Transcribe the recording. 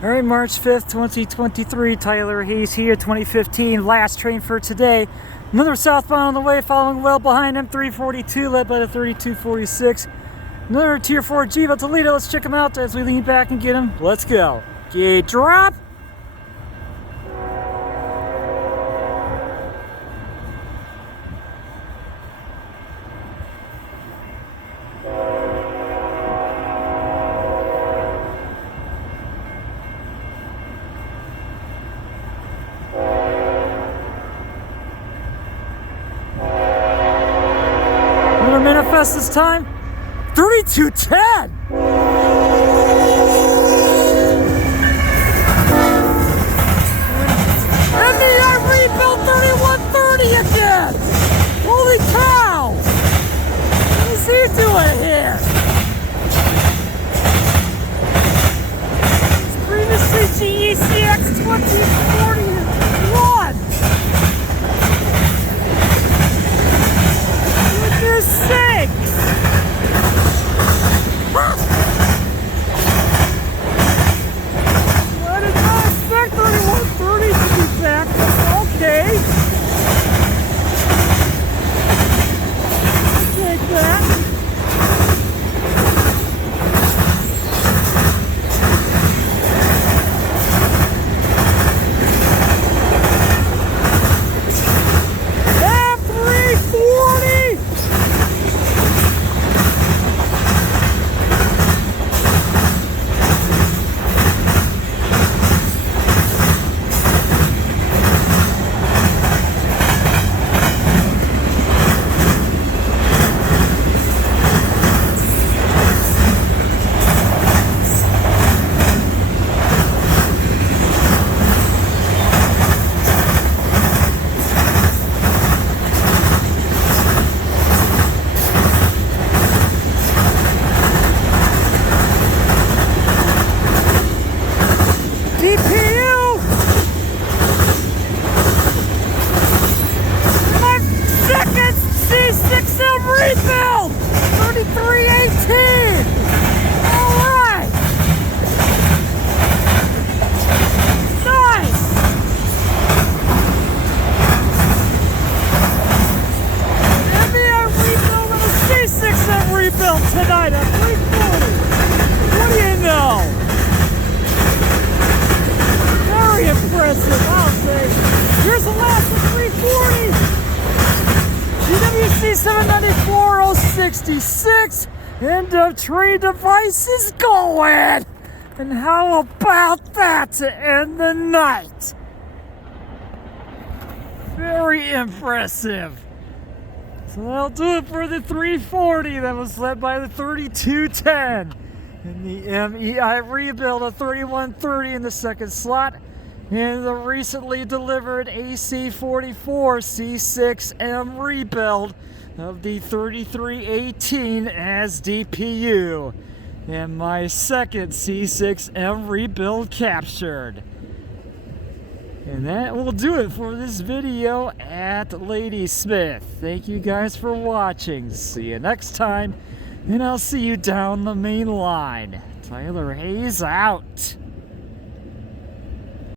All right, March 5th, 2023, Tyler Hayes here, 2015, last train for today. Another southbound on the way, following well behind M342, led by the 3246. Another Tier 4 G about to lead it. Let's check them out as we lean back and get them. Let's go. Gate drop. Another manifest this time. 3210! MDI rebuilt 3130 again! Holy cow! What is he doing here? It's previously GECX 2041! Goodness sakes! I did not expect 3130 to be back, but okay. I'll take that. M340! DPU! My second C6M rebuild! 3318! Alright! Nice! MBI rebuild and a C6M rebuild tonight at 340! What do you know? Very impressive, I'll say. Here's the last of 340. GWC 794 066. End of train devices going. And how about that to end the night? Very impressive. So that'll do it for the 340 that was led by the 3210. And the MEI rebuild of 3130 in the second slot. And the recently delivered AC44 C6M rebuild of the 3318 as DPU. And my second C6M rebuild captured. And that will do it for this video at Ladysmith. Thank you guys for watching. See you next time. And I'll see you down the main line. Tyler Hayes out.